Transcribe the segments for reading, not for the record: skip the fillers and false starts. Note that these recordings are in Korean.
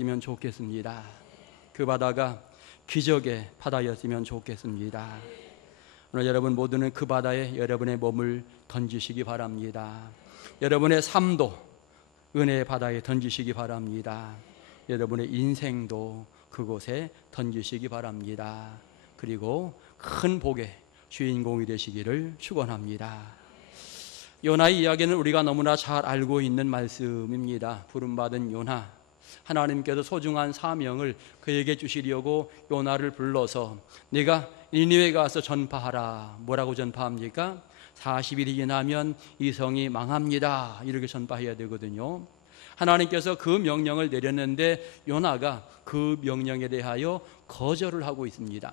바다였으면 좋겠습니다. 그 바다가 기적의 바다였으면 좋겠습니다. 오늘 여러분 모두는 그 바다에 여러분의 몸을 던지시기 바랍니다. 여러분의 삶도 은혜의 바다에 던지시기 바랍니다. 여러분의 인생도 그곳에 던지시기 바랍니다. 그리고 큰 복의 주인공이 되시기를 축원합니다. 요나의 이야기는 우리가 너무나 잘 알고 있는 말씀입니다. 부름받은 요나, 하나님께서 소중한 사명을 그에게 주시려고 요나를 불러서 네가 니느웨에 가서 전파하라. 뭐라고 전파합니까? 40일이 지나면 이 성이 망합니다. 이렇게 전파해야 되거든요. 하나님께서 그 명령을 내렸는데 요나가 그 명령에 대하여 거절을 하고 있습니다.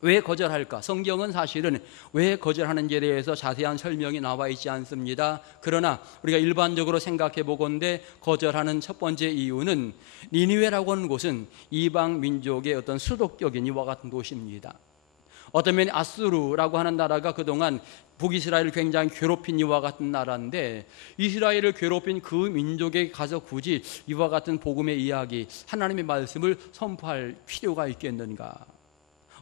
왜 거절할까? 성경은 사실은 왜 거절하는지에 대해서 자세한 설명이 나와 있지 않습니다. 그러나 우리가 일반적으로 생각해 보건대 거절하는 첫 번째 이유는 니느웨라고 하는 곳은 이방 민족의 어떤 수도격인 이와 같은 도시입니다. 어떤 면에 아수르라고 하는 나라가 그동안 북이스라엘을 굉장히 괴롭힌 이와 같은 나라인데, 이스라엘을 괴롭힌 그 민족에 가서 굳이 이와 같은 복음의 이야기, 하나님의 말씀을 선포할 필요가 있겠는가?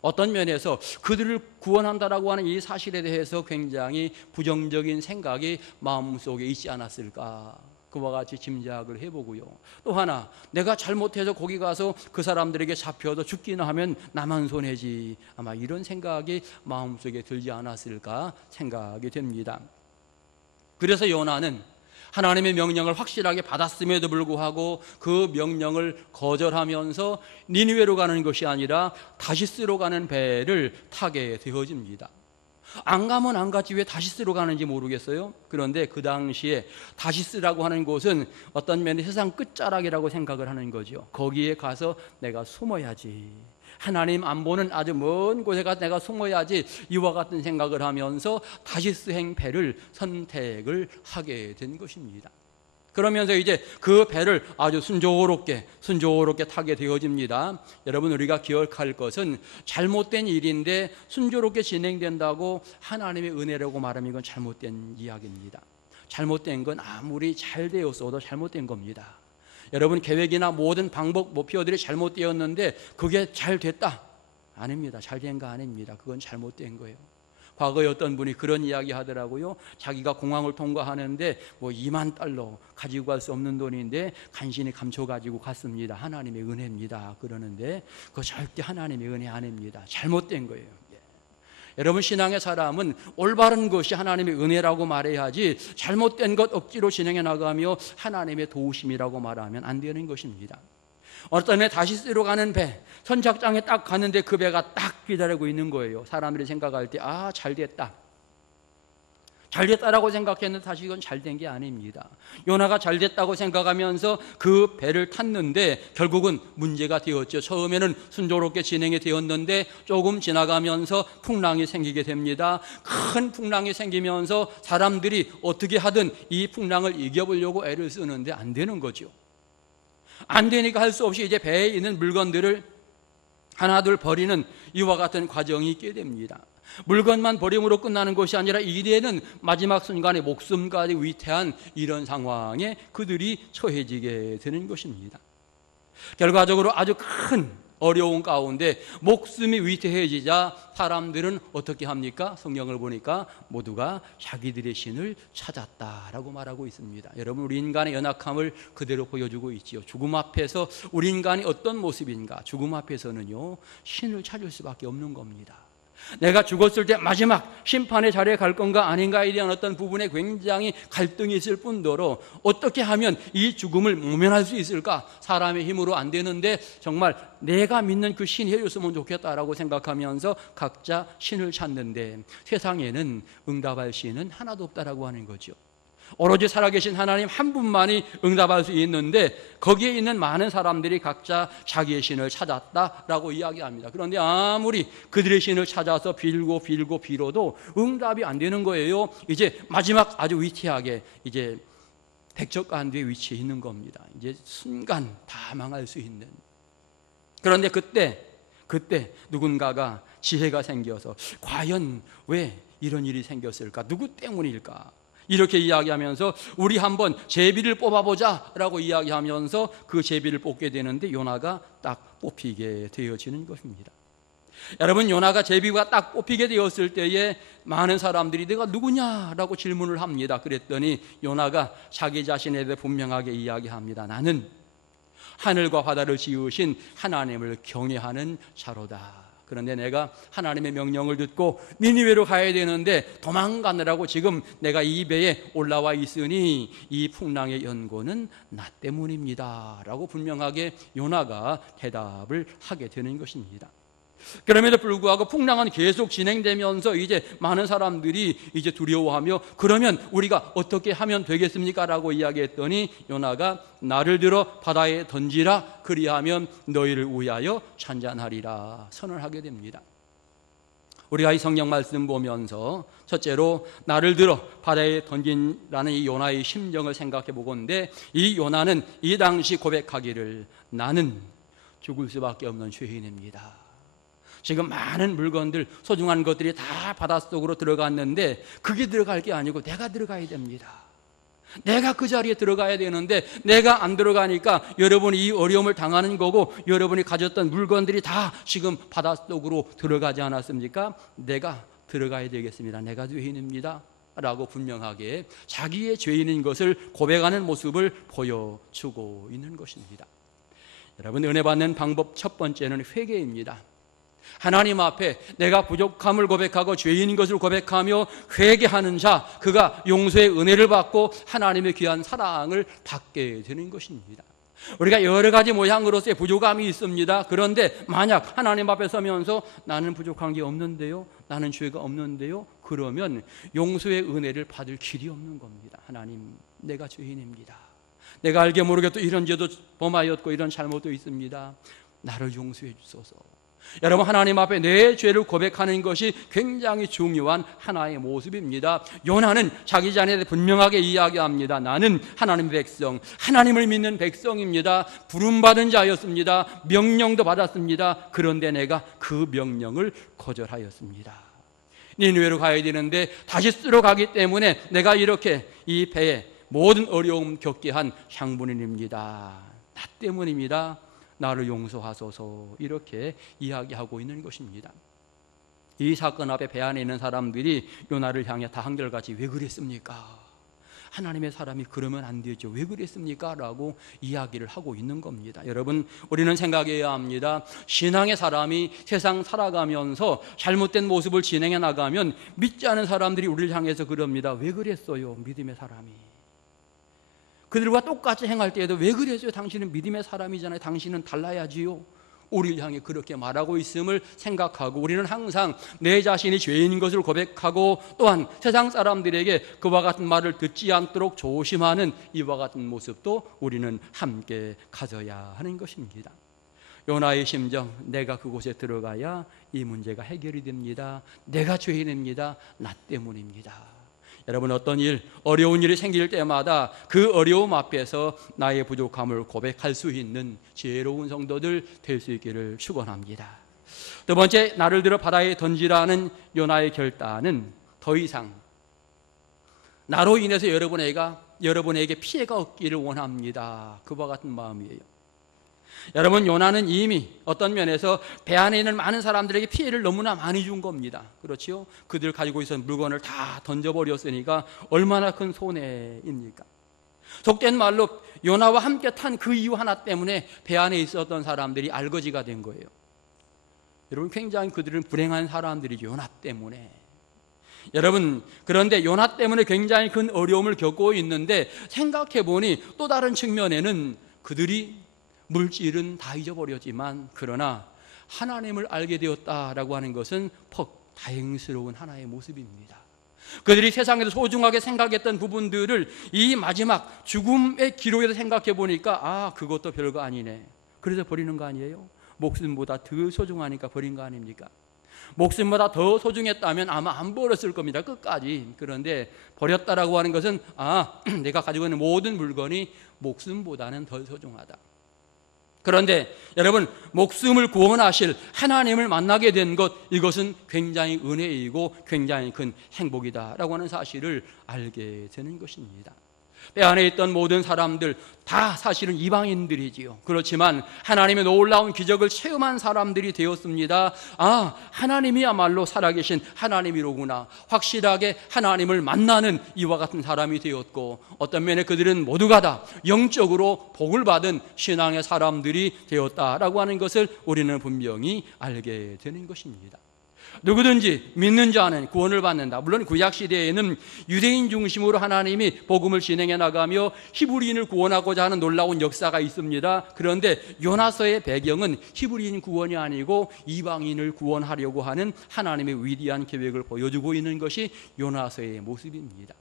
어떤 면에서 그들을 구원한다라고 하는 이 사실에 대해서 굉장히 부정적인 생각이 마음속에 있지 않았을까? 그와 같이 짐작을 해보고요. 또 하나, 내가 잘못해서 거기 가서 그 사람들에게 잡혀도 죽기나 하면 나만 손해지, 아마 이런 생각이 마음속에 들지 않았을까 생각이 됩니다. 그래서 요나는 하나님의 명령을 확실하게 받았음에도 불구하고 그 명령을 거절하면서 니느웨로 가는 것이 아니라 다시스로 가는 배를 타게 되어집니다. 안 가면 안 갔지 왜 다시스로 가는지 모르겠어요. 그런데 그 당시에 다시스라고 하는 곳은 어떤 면에 세상 끝자락이라고 생각을 하는 거죠. 거기에 가서 내가 숨어야지, 하나님 안 보는 아주 먼 곳에 가서 내가 숨어야지, 이와 같은 생각을 하면서 다시스행 배를 선택을 하게 된 것입니다. 그러면서 이제 그 배를 아주 순조롭게 타게 되어집니다. 여러분, 우리가 기억할 것은 잘못된 일인데 순조롭게 진행된다고 하나님의 은혜라고 말하면 이건 잘못된 이야기입니다. 잘못된 건 아무리 잘 되었어도 잘못된 겁니다. 여러분, 계획이나 모든 방법, 목표들이 잘못되었는데 그게 잘 됐다? 아닙니다. 잘 된 거 아닙니다. 그건 잘못된 거예요. 과거에 어떤 분이 그런 이야기 하더라고요. 자기가 공항을 통과하는데 뭐 $20,000 가지고 갈 수 없는 돈인데 간신히 감춰가지고 갔습니다. 하나님의 은혜입니다. 그러는데 그거 절대 하나님의 은혜 아닙니다. 잘못된 거예요. 여러분, 신앙의 사람은 올바른 것이 하나님의 은혜라고 말해야지 잘못된 것 억지로 진행해 나가며 하나님의 도우심이라고 말하면 안 되는 것입니다. 어떤 해 다시스로 가는 배, 선착장에 딱 가는데 그 배가 딱 기다리고 있는 거예요. 사람들이 생각할 때 잘됐다, 잘됐다라고 생각했는데 사실 이건 잘된 게 아닙니다. 요나가 잘됐다고 생각하면서 그 배를 탔는데 결국은 문제가 되었죠. 처음에는 순조롭게 진행이 되었는데 조금 지나가면서 풍랑이 생기게 됩니다. 큰 풍랑이 생기면서 사람들이 어떻게 하든 이 풍랑을 이겨보려고 애를 쓰는데 안 되는 거죠. 안 되니까 할 수 없이 이제 배에 있는 물건들을 하나둘 버리는 이와 같은 과정이 있게 됩니다. 물건만 버림으로 끝나는 것이 아니라 이제는 마지막 순간에 목숨까지 위태한 이런 상황에 그들이 처해지게 되는 것입니다. 결과적으로 아주 큰 어려운 가운데 목숨이 위태해지자 사람들은 어떻게 합니까? 성경을 보니까 모두가 자기들의 신을 찾았다라고 말하고 있습니다. 여러분, 우리 인간의 연약함을 그대로 보여주고 있지요. 죽음 앞에서 우리 인간이 어떤 모습인가? 죽음 앞에서는요, 신을 찾을 수밖에 없는 겁니다. 내가 죽었을 때 마지막 심판의 자리에 갈 건가 아닌가에 대한 어떤 부분에 굉장히 갈등이 있을 뿐더러 어떻게 하면 이 죽음을 모면할 수 있을까? 사람의 힘으로 안 되는데 정말 내가 믿는 그 신이 해줬으면 좋겠다라고 생각하면서 각자 신을 찾는데 세상에는 응답할 신은 하나도 없다라고 하는 거죠. 오로지 살아계신 하나님 한 분만이 응답할 수 있는데 거기에 있는 많은 사람들이 각자 자기의 신을 찾았다라고 이야기합니다. 그런데 아무리 그들의 신을 찾아서 빌어도 응답이 안 되는 거예요. 이제 마지막 아주 위태하게 이제 백척간두에 위치해 있는 겁니다. 이제 순간 다 망할 수 있는. 그런데 그때 누군가가 지혜가 생겨서 과연 왜 이런 일이 생겼을까? 누구 때문일까? 이렇게 이야기하면서 우리 한번 제비를 뽑아보자 라고 이야기하면서 그 제비를 뽑게 되는데 요나가 딱 뽑히게 되어지는 것입니다. 여러분, 요나가 제비가 딱 뽑히게 되었을 때에 많은 사람들이 내가 누구냐라고 질문을 합니다. 그랬더니 요나가 자기 자신에 대해 분명하게 이야기합니다. 나는 하늘과 바다를 지으신 하나님을 경외하는 자로다. 그런데 내가 하나님의 명령을 듣고 니느웨로 가야 되는데 도망가느라고 지금 내가 이 배에 올라와 있으니 이 풍랑의 연고는 나 때문입니다 라고 분명하게 요나가 대답을 하게 되는 것입니다. 그럼에도 불구하고 풍랑은 계속 진행되면서 이제 많은 사람들이 이제 두려워하며 그러면 우리가 어떻게 하면 되겠습니까? 라고 이야기했더니 요나가 나를 들어 바다에 던지라 그리하면 너희를 위하여 찬잔하리라 선언하게 됩니다. 우리가 이 성경 말씀 보면서 첫째로 나를 들어 바다에 던진라는 이 요나의 심정을 생각해 보건대 이 요나는 이 당시 고백하기를 나는 죽을 수밖에 없는 죄인입니다. 지금 많은 물건들, 소중한 것들이 다 바닷속으로 들어갔는데 그게 들어갈 게 아니고 내가 들어가야 됩니다. 내가 그 자리에 들어가야 되는데 내가 안 들어가니까 여러분이 이 어려움을 당하는 거고 여러분이 가졌던 물건들이 다 지금 바닷속으로 들어가지 않았습니까? 내가 들어가야 되겠습니다. 내가 죄인입니다 라고 분명하게 자기의 죄인인 것을 고백하는 모습을 보여주고 있는 것입니다. 여러분, 은혜 받는 방법 첫 번째는 회개입니다. 하나님 앞에 내가 부족함을 고백하고 죄인인 것을 고백하며 회개하는 자, 그가 용서의 은혜를 받고 하나님의 귀한 사랑을 받게 되는 것입니다. 우리가 여러 가지 모양으로서의 부족함이 있습니다. 그런데 만약 하나님 앞에 서면서 나는 부족한 게 없는데요, 나는 죄가 없는데요, 그러면 용서의 은혜를 받을 길이 없는 겁니다. 하나님, 내가 죄인입니다. 내가 알게 모르게 또 이런 죄도 범하였고 이런 잘못도 있습니다. 나를 용서해 주소서. 여러분, 하나님 앞에 내 죄를 고백하는 것이 굉장히 중요한 하나의 모습입니다. 요나는 자기 자신에 분명하게 이야기합니다. 나는 하나님의 백성, 하나님을 믿는 백성입니다. 부름받은 자였습니다. 명령도 받았습니다. 그런데 내가 그 명령을 거절하였습니다. 니느웨로 가야 되는데 다시 쓰러 가기 때문에 내가 이렇게 이 배에 모든 어려움 겪게 한 장본인입니다. 나 때문입니다. 나를 용서하소서. 이렇게 이야기하고 있는 것입니다. 이 사건 앞에 배 안에 있는 사람들이 요나를 향해 다 한결같이 왜 그랬습니까? 하나님의 사람이 그러면 안 되죠. 왜 그랬습니까? 라고 이야기를 하고 있는 겁니다. 여러분, 우리는 생각해야 합니다. 신앙의 사람이 세상 살아가면서 잘못된 모습을 진행해 나가면 믿지 않은 사람들이 우리를 향해서 그럽니다. 왜 그랬어요? 믿음의 사람이. 그들과 똑같이 행할 때에도 왜 그랬어요? 당신은 믿음의 사람이잖아요. 당신은 달라야지요. 우리를 향해 그렇게 말하고 있음을 생각하고 우리는 항상 내 자신이 죄인인 것을 고백하고 또한 세상 사람들에게 그와 같은 말을 듣지 않도록 조심하는 이와 같은 모습도 우리는 함께 가져야 하는 것입니다. 요나의 심정, 내가 그곳에 들어가야 이 문제가 해결이 됩니다. 내가 죄인입니다. 나 때문입니다. 여러분, 어떤 일, 어려운 일이 생길 때마다 그 어려움 앞에서 나의 부족함을 고백할 수 있는 지혜로운 성도들 될 수 있기를 축원합니다. 두 번째, 나를 들어 바다에 던지라는 요나의 결단은 더 이상 나로 인해서 여러분에게 피해가 없기를 원합니다. 그와 같은 마음이에요. 여러분, 요나는 이미 어떤 면에서 배 안에 있는 많은 사람들에게 피해를 너무나 많이 준 겁니다. 그렇지요? 그들 가지고 있었던 물건을 다 던져버렸으니까 얼마나 큰 손해입니까? 속된 말로 요나와 함께 탄 그 이유 하나 때문에 배 안에 있었던 사람들이 알거지가 된 거예요. 여러분, 굉장히 그들은 불행한 사람들이죠. 요나 때문에. 여러분, 그런데 요나 때문에 굉장히 큰 어려움을 겪고 있는데 생각해보니 또 다른 측면에는 그들이 물질은 다 잊어버렸지만 그러나 하나님을 알게 되었다라고 하는 것은 퍽 다행스러운 하나의 모습입니다. 그들이 세상에서 소중하게 생각했던 부분들을 이 마지막 죽음의 기록에서 생각해 보니까 그것도 별거 아니네. 그래서 버리는 거 아니에요? 목숨보다 더 소중하니까 버린 거 아닙니까? 목숨보다 더 소중했다면 아마 안 버렸을 겁니다. 끝까지. 그런데 버렸다라고 하는 것은 내가 가지고 있는 모든 물건이 목숨보다는 더 소중하다. 그런데 여러분, 목숨을 구원하실 하나님을 만나게 된 것, 이것은 굉장히 은혜이고 굉장히 큰 행복이다라고 하는 사실을 알게 되는 것입니다. 배 안에 있던 모든 사람들 다 사실은 이방인들이지요. 그렇지만 하나님의 놀라운 기적을 체험한 사람들이 되었습니다. 아, 하나님이야말로 살아계신 하나님이로구나, 확실하게 하나님을 만나는 이와 같은 사람이 되었고, 어떤 면에 그들은 모두가 다 영적으로 복을 받은 신앙의 사람들이 되었다라고 하는 것을 우리는 분명히 알게 되는 것입니다. 누구든지 믿는 자는 구원을 받는다. 물론 구약시대에는 유대인 중심으로 하나님이 복음을 진행해 나가며 히브리인을 구원하고자 하는 놀라운 역사가 있습니다. 그런데 요나서의 배경은 히브리인 구원이 아니고 이방인을 구원하려고 하는 하나님의 위대한 계획을 보여주고 있는 것이 요나서의 모습입니다.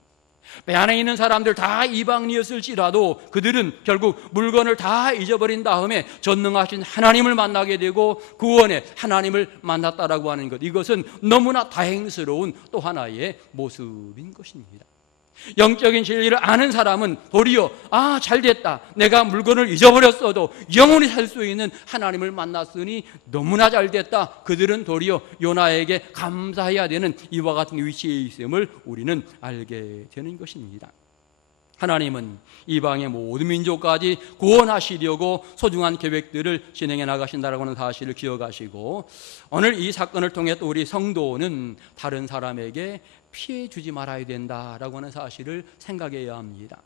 배 안에 있는 사람들 다 이방인이었을지라도 그들은 결국 물건을 다 잊어버린 다음에 전능하신 하나님을 만나게 되고 구원의 하나님을 만났다라고 하는 것, 이것은 너무나 다행스러운 또 하나의 모습인 것입니다. 영적인 진리를 아는 사람은 도리어 아, 잘됐다, 내가 물건을 잊어버렸어도 영원히 살 수 있는 하나님을 만났으니 너무나 잘됐다, 그들은 도리어 요나에게 감사해야 되는 이와 같은 위치에 있음을 우리는 알게 되는 것입니다. 하나님은 이방의 모든 민족까지 구원하시려고 소중한 계획들을 진행해 나가신다라고 하는 사실을 기억하시고, 오늘 이 사건을 통해 또 우리 성도는 다른 사람에게 피해 주지 말아야 된다라고 하는 사실을 생각해야 합니다.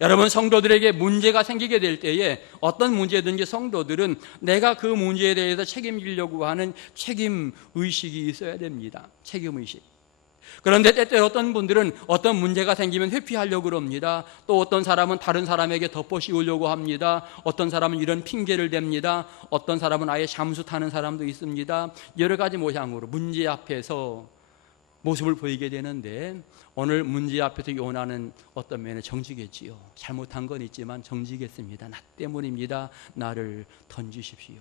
여러분, 성도들에게 문제가 생기게 될 때에 어떤 문제든지 성도들은 내가 그 문제에 대해서 책임지려고 하는 책임의식이 있어야 됩니다. 책임의식. 그런데 때때로 어떤 분들은 어떤 문제가 생기면 회피하려고 그럽니다. 또 어떤 사람은 다른 사람에게 덮어씌우려고 합니다. 어떤 사람은 이런 핑계를 댑니다. 어떤 사람은 아예 잠수 타는 사람도 있습니다. 여러 가지 모양으로 문제 앞에서 모습을 보이게 되는데, 오늘 문제 앞에서 요나는 어떤 면에 정지겠지요. 잘못한 건 있지만 정지겠습니다. 나 때문입니다. 나를 던지십시오.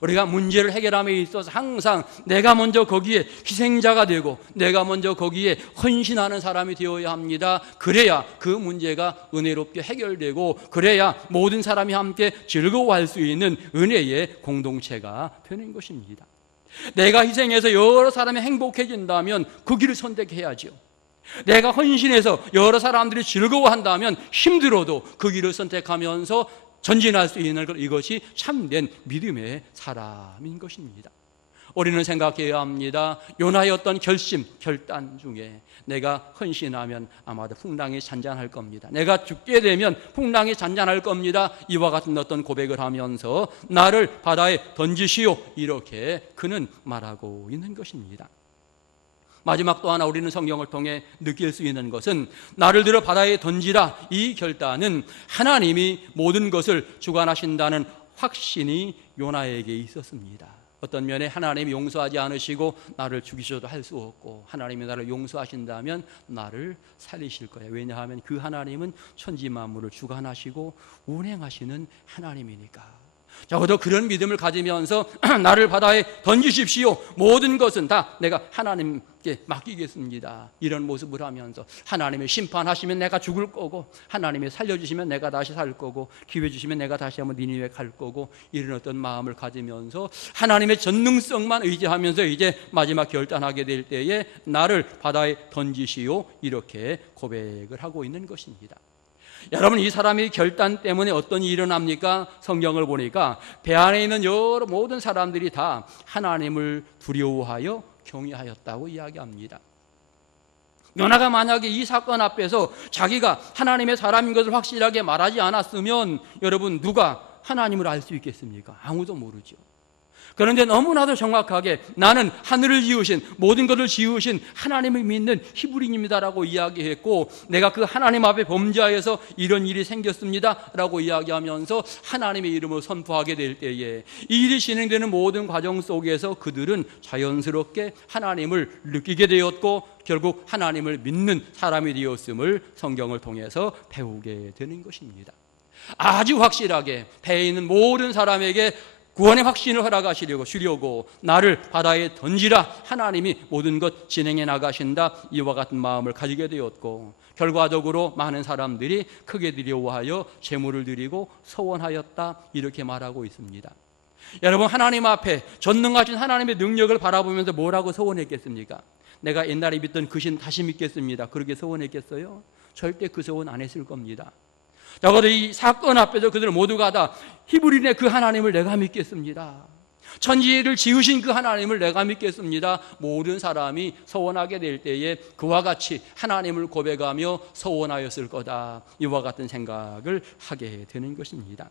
우리가 문제를 해결함에 있어서 항상 내가 먼저 거기에 희생자가 되고 내가 먼저 거기에 헌신하는 사람이 되어야 합니다. 그래야 그 문제가 은혜롭게 해결되고, 그래야 모든 사람이 함께 즐거워할 수 있는 은혜의 공동체가 되는 것입니다. 내가 희생해서 여러 사람이 행복해진다면 그 길을 선택해야죠. 내가 헌신해서 여러 사람들이 즐거워한다면 힘들어도 그 길을 선택하면서 전진할 수 있는 것, 이것이 참된 믿음의 사람인 것입니다. 우리는 생각해야 합니다. 요나의 어떤 결심, 결단 중에 내가 헌신하면 아마도 풍랑이 잔잔할 겁니다. 내가 죽게 되면 풍랑이 잔잔할 겁니다. 이와 같은 어떤 고백을 하면서 나를 바다에 던지시오, 이렇게 그는 말하고 있는 것입니다. 마지막 또 하나 우리는 성경을 통해 느낄 수 있는 것은 나를 들어 바다에 던지라, 이 결단은 하나님이 모든 것을 주관하신다는 확신이 요나에게 있었습니다. 어떤 면에 하나님이 용서하지 않으시고 나를 죽이셔도 할 수 없고, 하나님이 나를 용서하신다면 나를 살리실 거예요. 왜냐하면 그 하나님은 천지 만물을 주관하시고 운행하시는 하나님이니까. 적어도 그런 믿음을 가지면서 나를 바다에 던지십시오, 모든 것은 다 내가 하나님께 맡기겠습니다, 이런 모습을 하면서 하나님이 심판하시면 내가 죽을 거고, 하나님이 살려주시면 내가 다시 살 거고, 기회 주시면 내가 다시 한번 니느웨 갈 거고, 이런 어떤 마음을 가지면서 하나님의 전능성만 의지하면서 이제 마지막 결단하게 될 때에 나를 바다에 던지시오, 이렇게 고백을 하고 있는 것입니다. 여러분, 이 사람의 결단 때문에 어떤 일이 일어납니까? 성경을 보니까 배 안에 있는 여러 모든 사람들이 다 하나님을 두려워하여 경외하였다고 이야기합니다. 요나가 만약에 이 사건 앞에서 자기가 하나님의 사람인 것을 확실하게 말하지 않았으면 여러분, 누가 하나님을 알 수 있겠습니까? 아무도 모르죠. 그런데 너무나도 정확하게 나는 하늘을 지으신, 모든 것을 지으신 하나님을 믿는 히브리인입니다라고 이야기했고, 내가 그 하나님 앞에 범죄하여서 이런 일이 생겼습니다라고 이야기하면서 하나님의 이름을 선포하게 될 때에 이 일이 진행되는 모든 과정 속에서 그들은 자연스럽게 하나님을 느끼게 되었고, 결국 하나님을 믿는 사람이 되었음을 성경을 통해서 배우게 되는 것입니다. 아주 확실하게 배에 있는 모든 사람에게 구원의 확신을 허락하시려고 나를 바다에 던지라, 하나님이 모든 것 진행해 나가신다, 이와 같은 마음을 가지게 되었고, 결과적으로 많은 사람들이 크게 두려워하여 제물을 드리고 서원하였다, 이렇게 말하고 있습니다. 여러분, 하나님 앞에 전능하신 하나님의 능력을 바라보면서 뭐라고 서원했겠습니까? 내가 옛날에 믿던 그 신 다시 믿겠습니다, 그렇게 서원했겠어요? 절대 그 서원 안 했을 겁니다. 적어도 이 사건 앞에서 그들 모두가 다 히브리인의 그 하나님을 내가 믿겠습니다, 천지를 지으신 그 하나님을 내가 믿겠습니다, 모든 사람이 서원하게 될 때에 그와 같이 하나님을 고백하며 서원하였을 거다, 이와 같은 생각을 하게 되는 것입니다.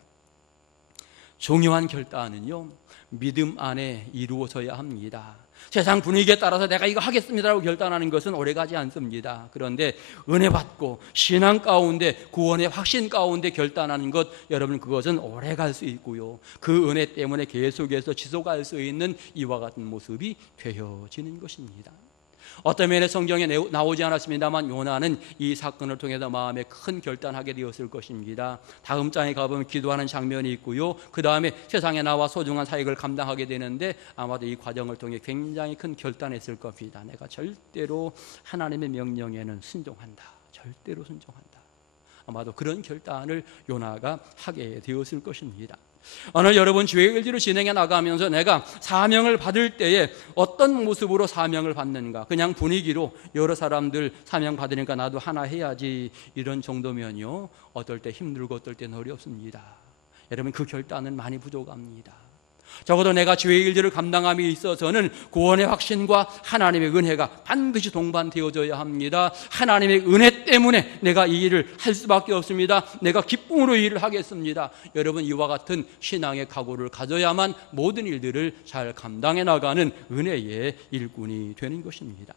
중요한 결단은요, 믿음 안에 이루어져야 합니다. 세상 분위기에 따라서 내가 이거 하겠습니다라고 결단하는 것은 오래가지 않습니다. 그런데 은혜 받고 신앙 가운데, 구원의 확신 가운데 결단하는 것, 여러분, 그것은 오래갈 수 있고요, 그 은혜 때문에 계속해서 지속할 수 있는 이와 같은 모습이 되어지는 것입니다. 어떤 면에 성경에 나오지 않았습니다만 요나는 이 사건을 통해서 마음에 큰 결단하게 되었을 것입니다. 다음 장에 가보면 기도하는 장면이 있고요, 그 다음에 세상에 나와 소중한 사역을 감당하게 되는데 아마도 이 과정을 통해 굉장히 큰 결단했을 겁니다. 내가 절대로 하나님의 명령에는 순종한다, 절대로 순종한다. 아마도 그런 결단을 요나가 하게 되었을 것입니다. 오늘 여러분, 주의 일지를 진행해 나가면서 내가 사명을 받을 때에 어떤 모습으로 사명을 받는가, 그냥 분위기로 여러 사람들 사명 받으니까 나도 하나 해야지, 이런 정도면요, 어떨 때 힘들고 어떨 때는 어렵습니다. 여러분, 그 결단은 많이 부족합니다. 적어도 내가 주의 일들을 감당함에 있어서는 구원의 확신과 하나님의 은혜가 반드시 동반되어져야 합니다. 하나님의 은혜 때문에 내가 이 일을 할 수밖에 없습니다. 내가 기쁨으로 이 일을 하겠습니다. 여러분, 이와 같은 신앙의 각오를 가져야만 모든 일들을 잘 감당해 나가는 은혜의 일꾼이 되는 것입니다.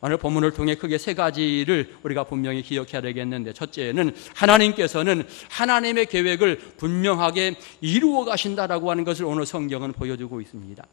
오늘 본문을 통해 크게 세 가지를 우리가 분명히 기억해야 되겠는데, 첫째는 하나님께서는 하나님의 계획을 분명하게 이루어 가신다라고 하는 것을 오늘 성경은 보여주고 있습니다.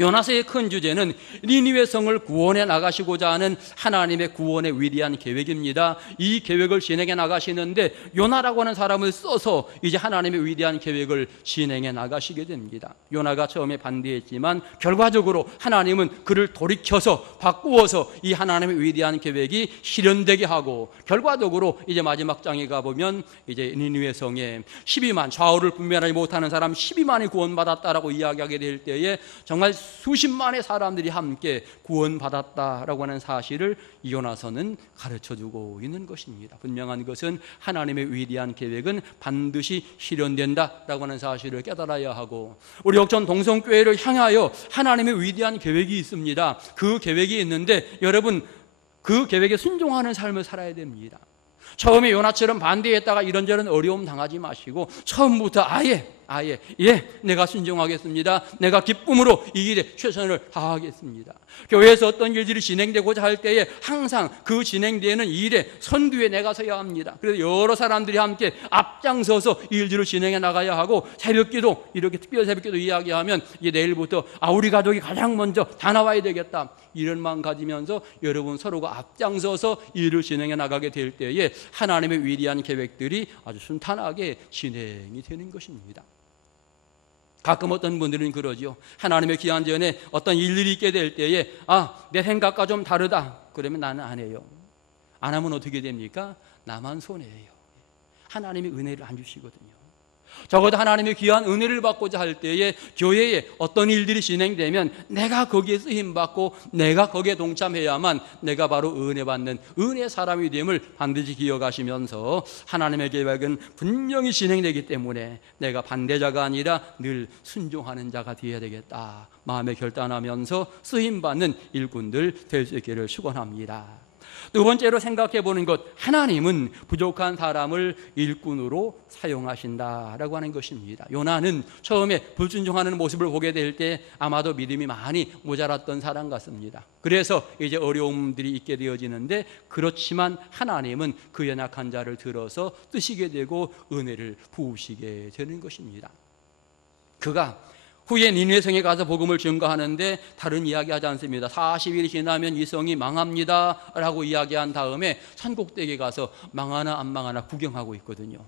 요나서의 큰 주제는 니느웨 성을 구원해 나가시고자 하는 하나님의 구원의 위대한 계획입니다. 이 계획을 진행해 나가시는데 요나라고 하는 사람을 써서 이제 하나님의 위대한 계획을 진행해 나가시게 됩니다. 요나가 처음에 반대했지만 결과적으로 하나님은 그를 돌이켜서 바꾸어서 이 하나님의 위대한 계획이 실현되게 하고, 결과적으로 이제 마지막 장에 가보면 이제 니느웨 성에 12만, 좌우를 분별하지 못하는 사람 12만이 구원받았다라고 이야기하게 될 때에 정말 수십만의 사람들이 함께 구원받았다라고 하는 사실을 요나서는 가르쳐주고 있는 것입니다. 분명한 것은 하나님의 위대한 계획은 반드시 실현된다라고 하는 사실을 깨달아야 하고, 우리 역전 동성교회를 향하여 하나님의 위대한 계획이 있습니다. 그 계획이 있는데 여러분, 그 계획에 순종하는 삶을 살아야 됩니다. 처음에 요나처럼 반대했다가 이런저런 어려움 당하지 마시고 처음부터 아예 내가 순종하겠습니다, 내가 기쁨으로 이 일에 최선을 다하겠습니다. 교회에서 어떤 일들이 진행되고자 할 때에 항상 그 진행되는 이 일에 선두에 내가 서야 합니다. 그래서 여러 사람들이 함께 앞장서서 이 일들을 진행해 나가야 하고, 새벽기도, 이렇게 특별 새벽기도 이야기하면 이제 내일부터 우리 가족이 가장 먼저 다 나와야 되겠다, 이런 마음 가지면서 여러분 서로가 앞장서서 이 일을 진행해 나가게 될 때에 하나님의 위대한 계획들이 아주 순탄하게 진행이 되는 것입니다. 가끔 어떤 분들은 그러죠. 하나님의 귀한 전에 어떤 일들이 있게 될 때에 내 생각과 좀 다르다, 그러면 나는 안 해요. 안 하면 어떻게 됩니까? 나만 손해예요. 하나님의 은혜를 안 주시거든요. 적어도 하나님의 귀한 은혜를 받고자 할 때에 교회에 어떤 일들이 진행되면 내가 거기에 쓰임받고 내가 거기에 동참해야만 내가 바로 은혜 받는 은혜의 사람이 됨을 반드시 기억하시면서, 하나님의 계획은 분명히 진행되기 때문에 내가 반대자가 아니라 늘 순종하는 자가 되어야 되겠다, 마음에 결단하면서 쓰임받는 일꾼들 될 수 있기를 축원합니다. 두 번째로 생각해 보는 것, 하나님은 부족한 사람을 일꾼으로 사용하신다라고 하는 것입니다. 요나는 처음에 불순종하는 모습을 보게 될 때 아마도 믿음이 많이 모자랐던 사람 같습니다. 그래서 이제 어려움들이 있게 되어지는데, 그렇지만 하나님은 그 연약한 자를 들어서 뜨시게 되고 은혜를 부으시게 되는 것입니다. 그가 후에 니느웨 성에 가서 복음을 증거하는데 다른 이야기하지 않습니다. 40일이 지나면 이 성이 망합니다 라고 이야기한 다음에 산꼭대기에 가서 망하나 안 망하나 구경하고 있거든요.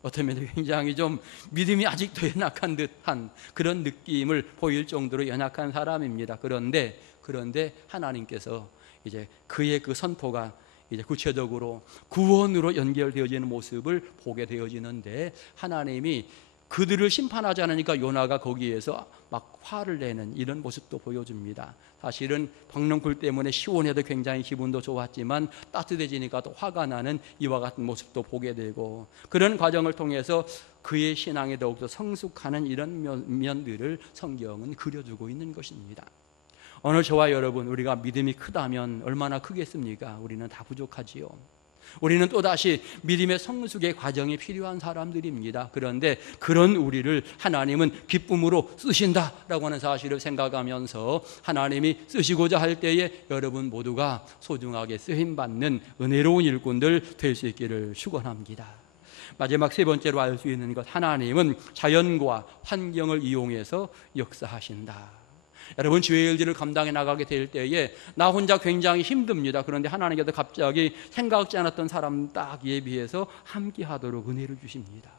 어쩌면 굉장히 좀 믿음이 아직도 연약한 듯한 그런 느낌을 보일 정도로 연약한 사람입니다. 그런데 하나님께서 이제 그의 그 선포가 이제 구체적으로 구원으로 연결되어지는 모습을 보게 되어지는데, 하나님이 그들을 심판하지 않으니까 요나가 거기에서 막 화를 내는 이런 모습도 보여줍니다. 사실은 박넝쿨 때문에 시원해도 굉장히 기분도 좋았지만 따뜻해지니까 또 화가 나는 이와 같은 모습도 보게 되고, 그런 과정을 통해서 그의 신앙에 더욱더 성숙하는 이런 면들을 성경은 그려주고 있는 것입니다. 오늘 저와 여러분, 우리가 믿음이 크다면 얼마나 크겠습니까? 우리는 다 부족하지요. 우리는 또다시 믿음의 성숙의 과정이 필요한 사람들입니다. 그런데 그런 우리를 하나님은 기쁨으로 쓰신다라고 하는 사실을 생각하면서 하나님이 쓰시고자 할 때에 여러분 모두가 소중하게 쓰임받는 은혜로운 일꾼들 될 수 있기를 축원합니다. 마지막 세 번째로 알 수 있는 것, 하나님은 자연과 환경을 이용해서 역사하신다. 여러분, 주의 일들을 감당해 나가게 될 때에 나 혼자 굉장히 힘듭니다. 그런데 하나님께서 갑자기 생각지 않았던 사람 딱 예비해서 함께 하도록 은혜를 주십니다.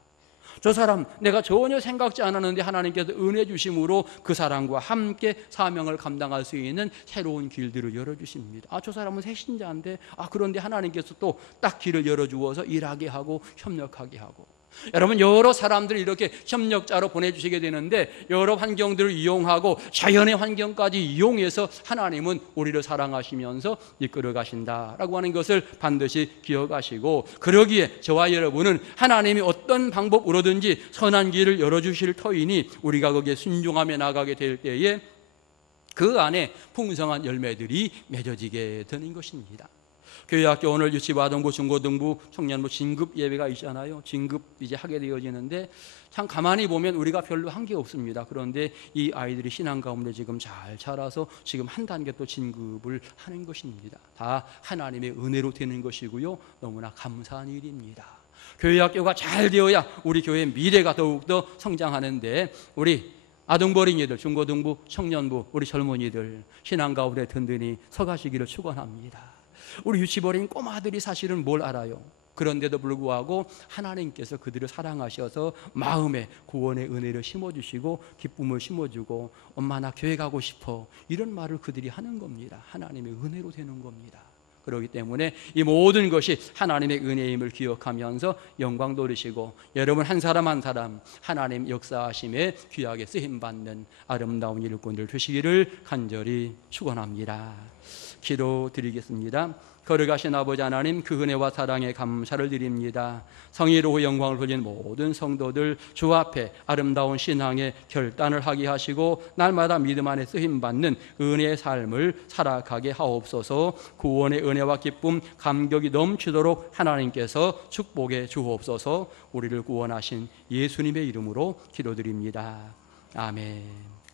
저 사람 내가 전혀 생각지 않았는데 하나님께서 은혜 주심으로 그 사람과 함께 사명을 감당할 수 있는 새로운 길들을 열어주십니다. 저 사람은 새신자인데 그런데 하나님께서 또 딱 길을 열어주어서 일하게 하고 협력하게 하고, 여러분 여러 사람들을 이렇게 협력자로 보내주시게 되는데 여러 환경들을 이용하고 자연의 환경까지 이용해서 하나님은 우리를 사랑하시면서 이끌어 가신다라고 하는 것을 반드시 기억하시고, 그러기에 저와 여러분은 하나님이 어떤 방법으로든지 선한 길을 열어주실 터이니 우리가 거기에 순종하며 나가게 될 때에 그 안에 풍성한 열매들이 맺어지게 되는 것입니다. 교회학교 오늘 유치부, 아동부, 중고등부, 청년부 진급 예배가 있잖아요. 진급 이제 하게 되어지는데 참 가만히 보면 우리가 별로 한 게 없습니다. 그런데 이 아이들이 신앙 가운데 지금 잘 자라서 지금 한 단계 또 진급을 하는 것입니다. 다 하나님의 은혜로 되는 것이고요, 너무나 감사한 일입니다. 교회학교가 잘 되어야 우리 교회의 미래가 더욱더 성장하는데, 우리 아동부, 어린이들, 중고등부, 청년부, 우리 젊은이들 신앙 가운데 든든히 서가시기를 축원합니다. 우리 유치부 어린 꼬마들이 사실은 뭘 알아요? 그런데도 불구하고 하나님께서 그들을 사랑하셔서 마음에 구원의 은혜를 심어주시고 기쁨을 심어주고, 엄마 나 교회 가고 싶어, 이런 말을 그들이 하는 겁니다. 하나님의 은혜로 되는 겁니다. 그렇기 때문에 이 모든 것이 하나님의 은혜임을 기억하면서 영광 돌리시고, 여러분 한 사람 한 사람 하나님 역사하심에 귀하게 쓰임받는 아름다운 일꾼들 되시기를 간절히 축원합니다. 기도드리겠습니다. 거룩하신 아버지 하나님, 그 은혜와 사랑에 감사를 드립니다. 성의로 영광을 돌린 모든 성도들 주 앞에 아름다운 신앙의 결단을 하게 하시고 날마다 믿음 안에 쓰임받는 은혜의 삶을 살아가게 하옵소서. 구원의 은혜와 기쁨, 감격이 넘치도록 하나님께서 축복해 주옵소서. 우리를 구원하신 예수님의 이름으로 기도드립니다. 아멘.